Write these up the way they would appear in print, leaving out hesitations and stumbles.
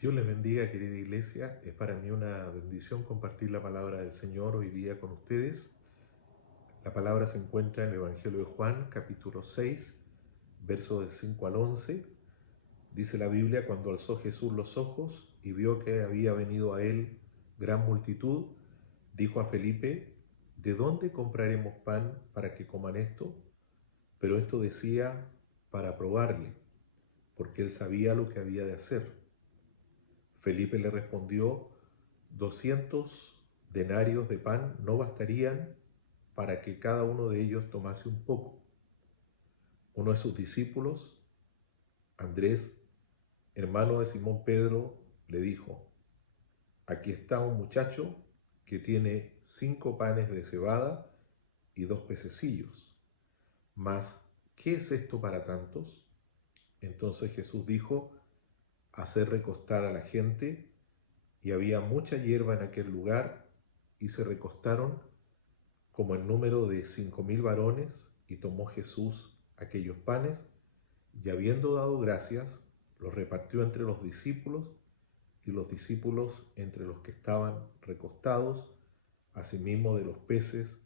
Dios les bendiga, querida iglesia. Es para mí una bendición compartir la palabra del Señor hoy día con ustedes. La palabra se encuentra en el Evangelio de Juan, capítulo 6, versos del 5 al 11. Dice la Biblia: cuando alzó Jesús los ojos y vio que había venido a él gran multitud, dijo a Felipe: ¿de dónde compraremos pan para que coman esto? Pero esto decía para probarle, porque él sabía lo que había de hacer. Felipe le respondió: 200 denarios de pan no bastarían para que cada uno de ellos tomase un poco. Uno de sus discípulos, Andrés, hermano de Simón Pedro, le dijo: aquí está un muchacho que tiene 5 panes de cebada y 2 pececillos. Mas, ¿qué es esto para tantos? Entonces Jesús dijo: hacer recostar a la gente. Y había mucha hierba en aquel lugar, y se recostaron como en número de 5.000 varones, y tomó Jesús aquellos panes, y habiendo dado gracias, los repartió entre los discípulos, y los discípulos entre los que estaban recostados, asimismo de los peces,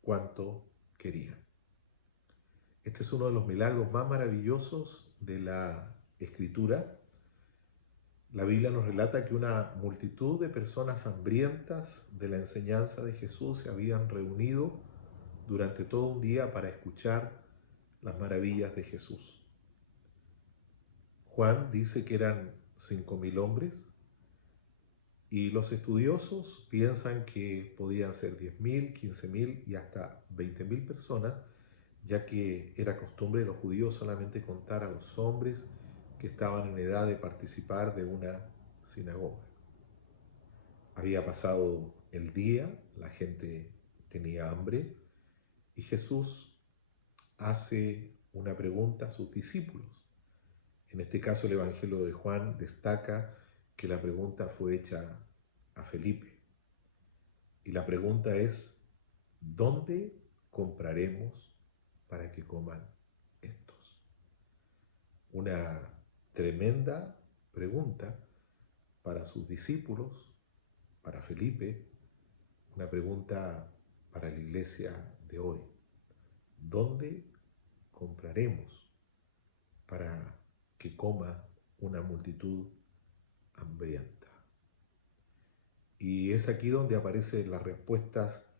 cuanto querían. Este es uno de los milagros más maravillosos de la Escritura. La Biblia nos relata que una multitud de personas hambrientas de la enseñanza de Jesús se habían reunido durante todo un día para escuchar las maravillas de Jesús. Juan dice que eran 5.000 hombres, y los estudiosos piensan que podían ser 10.000, 15.000 y hasta 20.000 personas, ya que era costumbre de los judíos solamente contar a los hombres que estaban en edad de participar de una sinagoga. Había pasado el día, la gente tenía hambre, y Jesús hace una pregunta a sus discípulos. En este caso, el Evangelio de Juan destaca que la pregunta fue hecha a Felipe. Y la pregunta es: ¿dónde compraremos para que coman estos? Una tremenda pregunta para sus discípulos, para Felipe, una pregunta para la iglesia de hoy. ¿Dónde compraremos para que coma una multitud hambrienta? Y es aquí donde aparecen las respuestas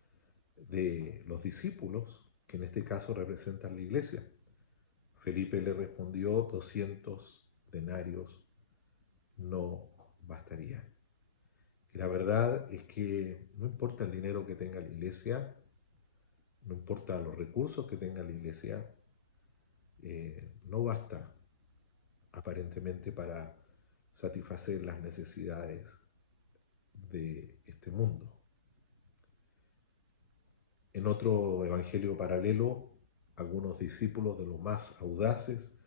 de los discípulos, que en este caso representan la iglesia. Felipe le respondió: 200 denarios no bastarían. Y la verdad es que no importa el dinero que tenga la iglesia, no importa los recursos que tenga la iglesia, no basta aparentemente para satisfacer las necesidades de este mundo. En otro evangelio paralelo, algunos discípulos de los más audaces,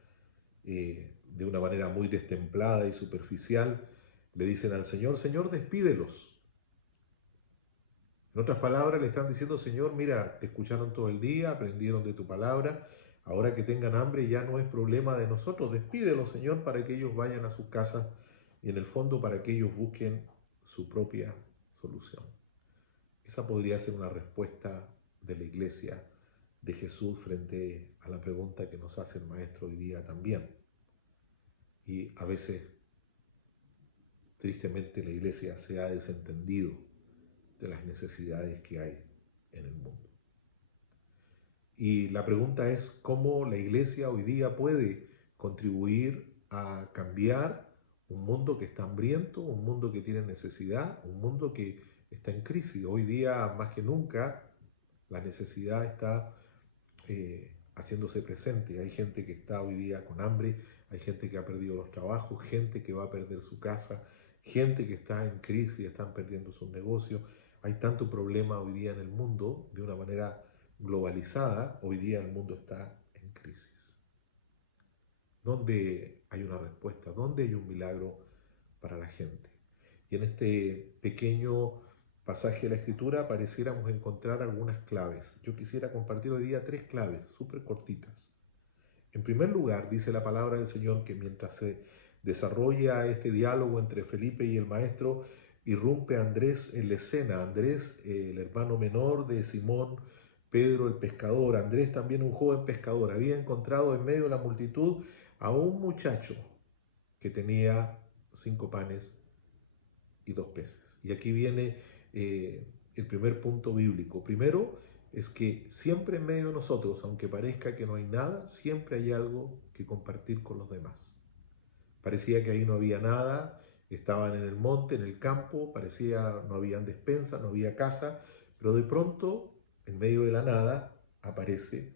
de una manera muy destemplada y superficial, le dicen al Señor: Señor, despídelos. En otras palabras, le están diciendo: Señor, mira, te escucharon todo el día, aprendieron de tu palabra, ahora que tengan hambre ya no es problema de nosotros, despídelos, Señor, para que ellos vayan a sus casas y en el fondo para que ellos busquen su propia solución. Esa podría ser una respuesta de la iglesia de Jesús frente a la pregunta que nos hace el Maestro hoy día también. Y a veces, tristemente, la iglesia se ha desentendido de las necesidades que hay en el mundo. Y la pregunta es: ¿cómo la iglesia hoy día puede contribuir a cambiar un mundo que está hambriento, un mundo que tiene necesidad, un mundo que está en crisis? Hoy día, más que nunca, la necesidad está haciéndose presente. Hay gente que está hoy día con hambre, hay gente que ha perdido los trabajos, gente que va a perder su casa, gente que está en crisis, están perdiendo sus negocios. Hay tanto problema hoy día en el mundo, de una manera globalizada. Hoy día el mundo está en crisis. ¿Dónde hay una respuesta? ¿Dónde hay un milagro para la gente? Y en este pequeño pasaje de la Escritura pareciéramos encontrar algunas claves. Yo quisiera compartir hoy día 3 claves súper cortitas. En primer lugar, dice la palabra del Señor que mientras se desarrolla este diálogo entre Felipe y el maestro, irrumpe Andrés en la escena. Andrés, el hermano menor de Simón Pedro el pescador. Andrés, también un joven pescador, había encontrado en medio de la multitud a un muchacho que tenía 5 panes y 2 peces. Y aquí viene el primer punto bíblico. Primero es que siempre en medio de nosotros, aunque parezca que no hay nada, siempre hay algo que compartir con los demás. Parecía que ahí no había nada, estaban en el monte, en el campo, parecía no habían despensa, no había casa, pero de pronto, en medio de la nada, aparece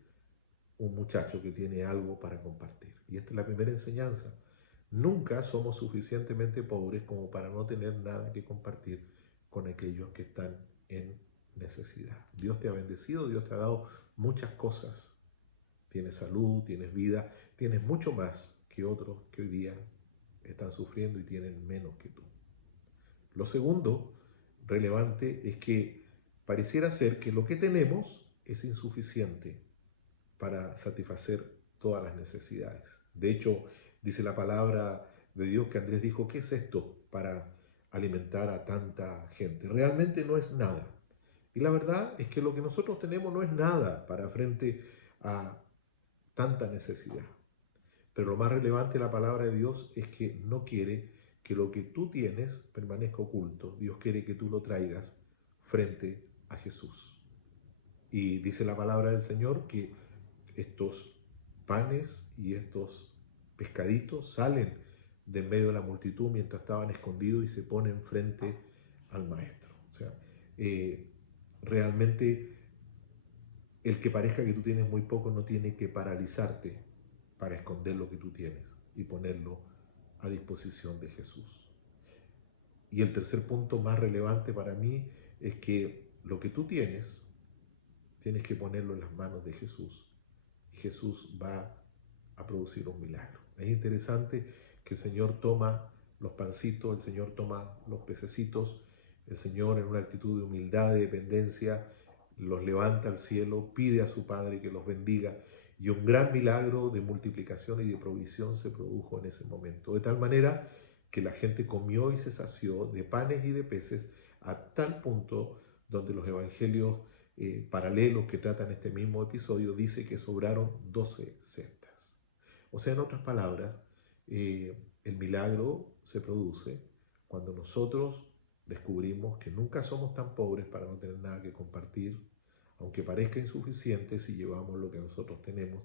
un muchacho que tiene algo para compartir. Y esta es la primera enseñanza. Nunca somos suficientemente pobres como para no tener nada que compartir con aquellos que están en necesidad. Dios te ha bendecido, Dios te ha dado muchas cosas. Tienes salud, tienes vida, tienes mucho más que otros que hoy día están sufriendo y tienen menos que tú. Lo segundo relevante es que pareciera ser que lo que tenemos es insuficiente para satisfacer todas las necesidades. De hecho, dice la palabra de Dios que Andrés dijo, ¿qué es esto para alimentar a tanta gente? Realmente no es nada. Y la verdad es que lo que nosotros tenemos no es nada para frente a tanta necesidad. Pero lo más relevante de la palabra de Dios es que no quiere que lo que tú tienes permanezca oculto. Dios quiere que tú lo traigas frente a Jesús. Y dice la palabra del Señor que estos panes y estos pescaditos salen de en medio de la multitud mientras estaban escondidos y se ponen frente al maestro. O sea, realmente el que parezca que tú tienes muy poco no tiene que paralizarte para esconder lo que tú tienes y ponerlo a disposición de Jesús. Y el tercer punto más relevante para mí es que lo que tú tienes que ponerlo en las manos de Jesús. Y Jesús va a producir un milagro. Es interesante que el Señor toma los pancitos, el Señor toma los pececitos, el Señor en una actitud de humildad, de dependencia, los levanta al cielo, pide a su Padre que los bendiga y un gran milagro de multiplicación y de provisión se produjo en ese momento. De tal manera que la gente comió y se sació de panes y de peces a tal punto donde los evangelios paralelos que tratan este mismo episodio dice que sobraron 12 cestas. O sea, en otras palabras, el milagro se produce cuando nosotros descubrimos que nunca somos tan pobres para no tener nada que compartir, aunque parezca insuficiente si llevamos lo que nosotros tenemos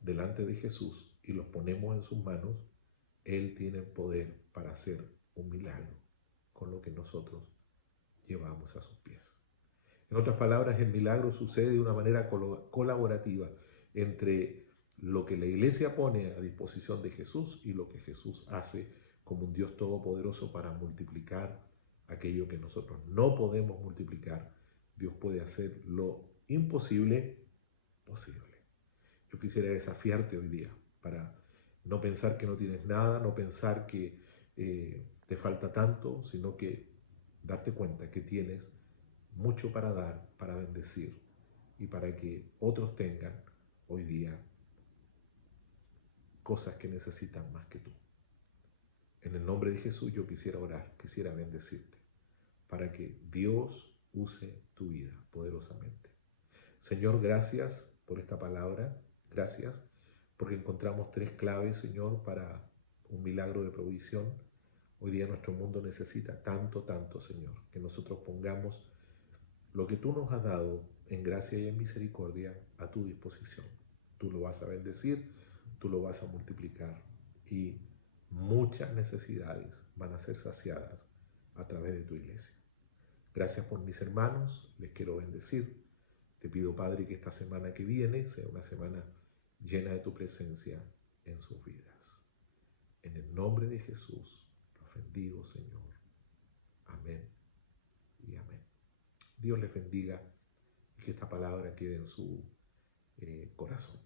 delante de Jesús y los ponemos en sus manos, Él tiene el poder para hacer un milagro con lo que nosotros llevamos a sus pies. En otras palabras, el milagro sucede de una manera colaborativa entre lo que la iglesia pone a disposición de Jesús y lo que Jesús hace como un Dios todopoderoso para multiplicar aquello que nosotros no podemos multiplicar. Dios puede hacer lo imposible posible. Yo quisiera desafiarte hoy día para no pensar que no tienes nada, no pensar que te falta tanto, sino que darte cuenta que tienes mucho para dar, para bendecir y para que otros tengan hoy día cosas que necesitan más que tú. En el nombre de Jesús yo quisiera orar, quisiera bendecirte para que Dios use tu vida poderosamente. Señor, gracias por esta palabra, gracias porque encontramos 3 claves, Señor, para un milagro de provisión. Hoy día nuestro mundo necesita tanto, tanto, Señor, que nosotros pongamos lo que tú nos has dado en gracia y en misericordia a tu disposición. Tú lo vas a bendecir, tú lo vas a multiplicar y muchas necesidades van a ser saciadas a través de tu iglesia. Gracias por mis hermanos, les quiero bendecir. Te pido, Padre, que esta semana que viene sea una semana llena de tu presencia en sus vidas. En el nombre de Jesús, los bendigo, Señor. Amén y amén. Dios les bendiga y que esta palabra quede en su corazón.